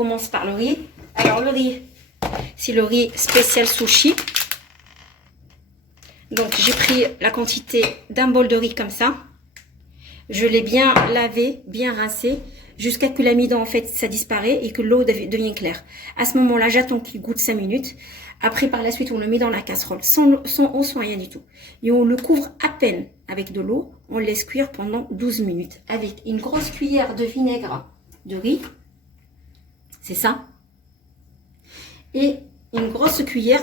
commence par le riz. Alors le riz, c'est le riz spécial sushi. Donc j'ai pris la quantité d'un bol de riz comme ça. Je l'ai bien lavé, bien rincé, jusqu'à que l'amidon en fait ça disparaît et que l'eau devienne claire. À ce moment-là, j'attends qu'il goûte 5 minutes. Après, par la suite, on le met dans la casserole, sans eau, sans rien du tout. Et on le couvre à peine avec de l'eau. On le laisse cuire pendant 12 minutes. Avec une grosse cuillère de vinaigre de riz. C'est ça. Et une grosse cuillère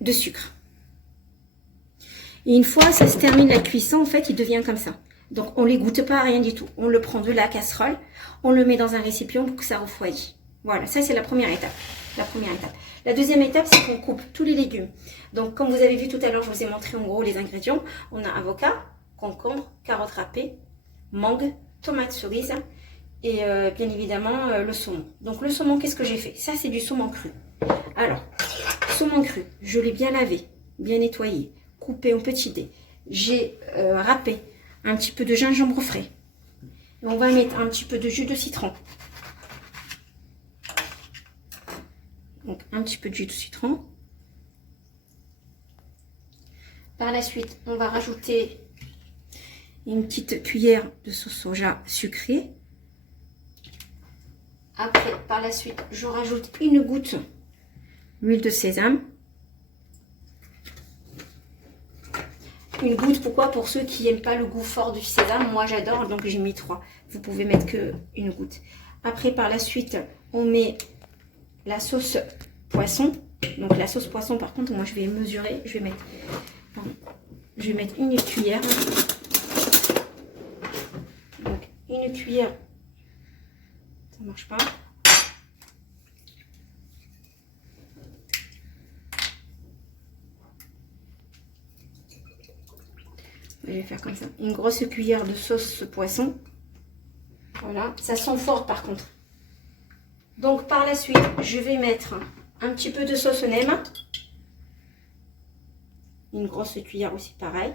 de sucre. Et une fois ça se termine la cuisson, en fait, il devient comme ça. Donc, on ne l'égoutte pas, rien du tout. On le prend de la casserole, on le met dans un récipient pour que ça refroidisse. Voilà, ça c'est la première étape. La deuxième étape, c'est qu'on coupe tous les légumes. Donc, comme vous avez vu tout à l'heure, je vous ai montré en gros les ingrédients. On a avocat, concombre, carottes râpées, mangue, tomates cerises et bien évidemment le saumon. Donc, le saumon, qu'est-ce que j'ai fait? Ça, c'est du saumon cru. Alors, saumon cru, je l'ai bien lavé, bien nettoyé, coupé en petits dés. J'ai râpé un petit peu de gingembre frais. Et on va mettre un petit peu de jus de citron. Donc, un petit peu de jus de citron. Par la suite, on va rajouter une petite cuillère de sauce soja sucrée. Après, par la suite, je rajoute une goutte d'huile de sésame. Une goutte, pourquoi? Pour ceux qui n'aiment pas le goût fort du sésame. Moi, j'adore, donc j'ai mis 3. Vous pouvez mettre que une goutte. Après, par la suite, on met la sauce poisson. Donc, la sauce poisson, par contre, moi, je vais mesurer. Je vais mettre une cuillère. Donc, une cuillère. Ça marche pas. Je vais faire comme ça. Une grosse cuillère de sauce poisson. Voilà. Ça sent fort par contre. Donc par la suite, je vais mettre un petit peu de sauce nem. Une grosse cuillère aussi pareil.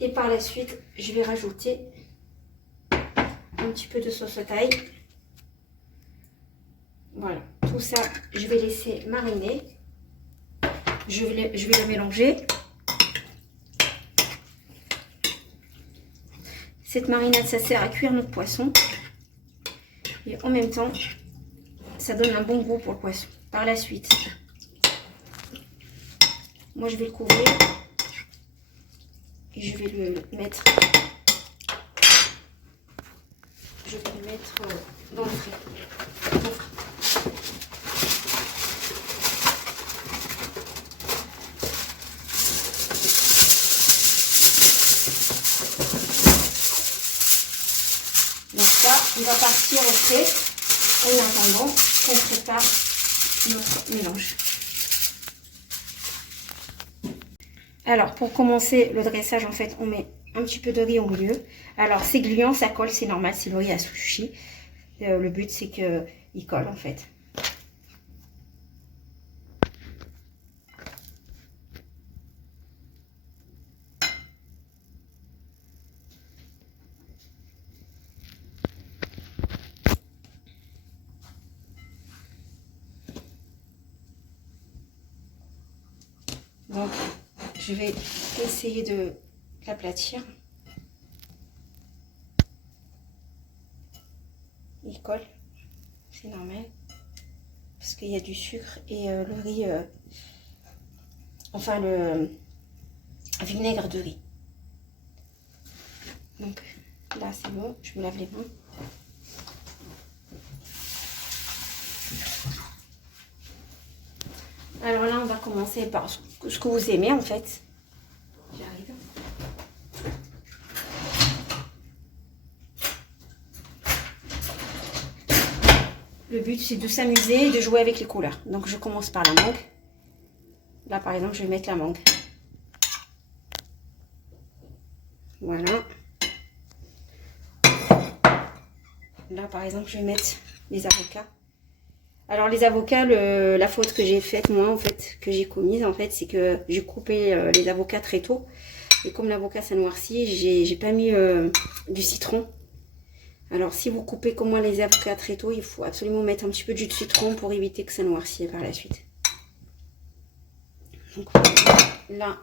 Et par la suite, je vais rajouter un petit peu de sauce thaï. Voilà. Tout ça, je vais laisser mariner. Je vais le mélanger. Cette marinade, ça sert à cuire notre poisson. Et en même temps, ça donne un bon goût pour le poisson. Par la suite, moi je vais le couvrir. Et je vais le mettre. Je vais le mettre dans le frais. Il va partir au frais en attendant qu'on prépare notre mélange. Alors, pour commencer le dressage, en fait, on met un petit peu de riz au milieu. Alors, c'est gluant, ça colle, c'est normal, c'est le riz à sushi. Le but, c'est qu'il colle, en fait. Donc, je vais essayer de l'aplatir. Il colle, c'est normal, parce qu'il y a du sucre et le riz, enfin le vinaigre de riz. Donc là, c'est bon, je me lave les mains. Alors là, on va commencer par ce que vous aimez en fait. J'arrive. Le but, c'est de s'amuser et de jouer avec les couleurs. Donc, je commence par la mangue. Là, par exemple, je vais mettre la mangue. Voilà. Là, par exemple, je vais mettre les avocats. Alors les avocats, la faute que j'ai faite moi en fait, que j'ai commise en fait, c'est que j'ai coupé les avocats très tôt. Et comme l'avocat ça noircit, j'ai pas mis du citron. Alors, si vous coupez comme moi les avocats très tôt, il faut absolument mettre un petit peu de jus de citron pour éviter que ça noircisse par la suite. Donc, là,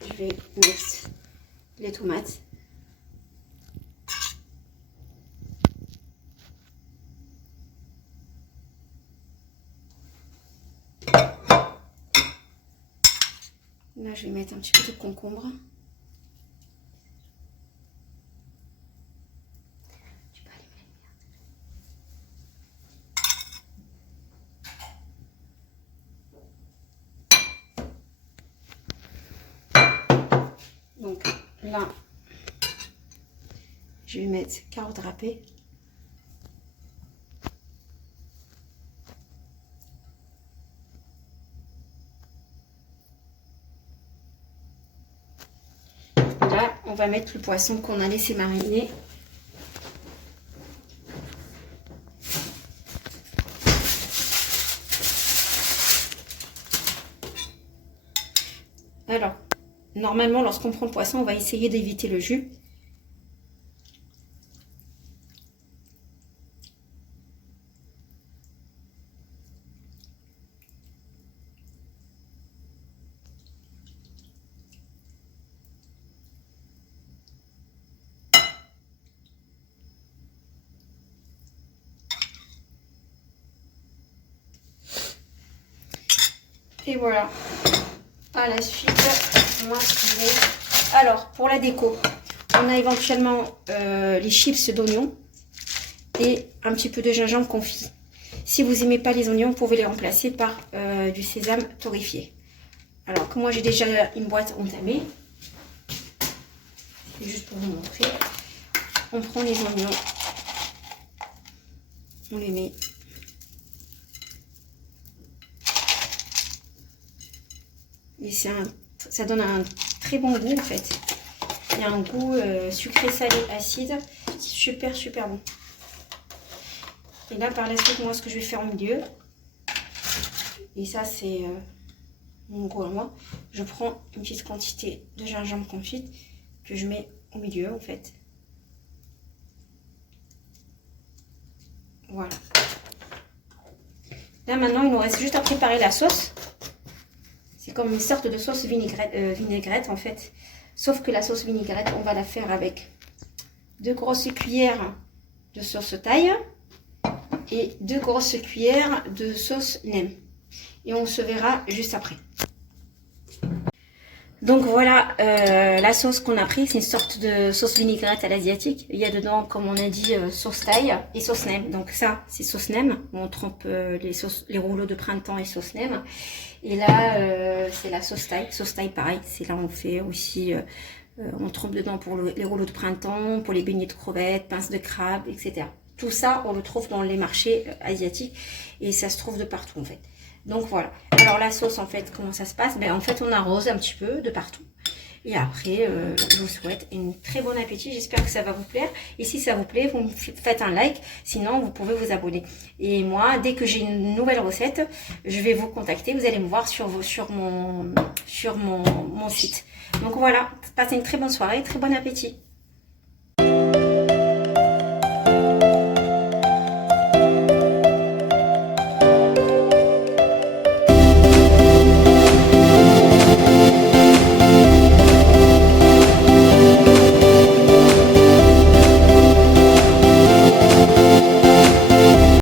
je vais mettre les tomates. Là, je vais mettre un petit peu de concombre. Donc là, je vais mettre carottes râpées. Là, on va mettre le poisson qu'on a laissé mariner. Alors, normalement, lorsqu'on prend le poisson, on va essayer d'éviter le jus. Et voilà. À la suite, moi, je vais... Alors, pour la déco, on a éventuellement les chips d'oignons et un petit peu de gingembre confit. Si vous n'aimez pas les oignons, vous pouvez les remplacer par du sésame torréfié. Alors que moi, j'ai déjà une boîte entamée. C'est juste pour vous montrer. On prend les oignons, on les met. Et ça donne un très bon goût en fait. Il y a un goût sucré, salé, acide. Super, super bon. Et là, par la suite, moi, ce que je vais faire au milieu, et ça, c'est mon goût à moi, je prends une petite quantité de gingembre confit que je mets au milieu en fait. Voilà. Là, maintenant, il nous reste juste à préparer la sauce. C'est comme une sorte de sauce vinaigrette en fait. Sauf que la sauce vinaigrette, on va la faire avec 2 grosses cuillères de sauce thaï et 2 grosses cuillères de sauce nem. Et on se verra juste après. Donc voilà la sauce qu'on a pris. C'est une sorte de sauce vinaigrette à l'asiatique. Il y a dedans, comme on a dit, sauce thaï et sauce nem. Donc ça, c'est sauce nem. On trempe les rouleaux de printemps et sauce nem. Et là, c'est la sauce thaï. Sauce thaï, pareil. C'est là on fait aussi... on trempe dedans pour les rouleaux de printemps, pour les beignets de crevettes, pinces de crabe, etc. Tout ça, on le trouve dans les marchés asiatiques. Et ça se trouve de partout, en fait. Donc voilà. Alors la sauce, en fait, comment ça se passe? Ben, en fait, on arrose un petit peu de partout. Et après, je vous souhaite un très bon appétit. J'espère que ça va vous plaire. Et si ça vous plaît, vous me faites un like. Sinon, vous pouvez vous abonner. Et moi, dès que j'ai une nouvelle recette, je vais vous contacter. Vous allez me voir sur mon site. Donc voilà. Passez une très bonne soirée. Très bon appétit.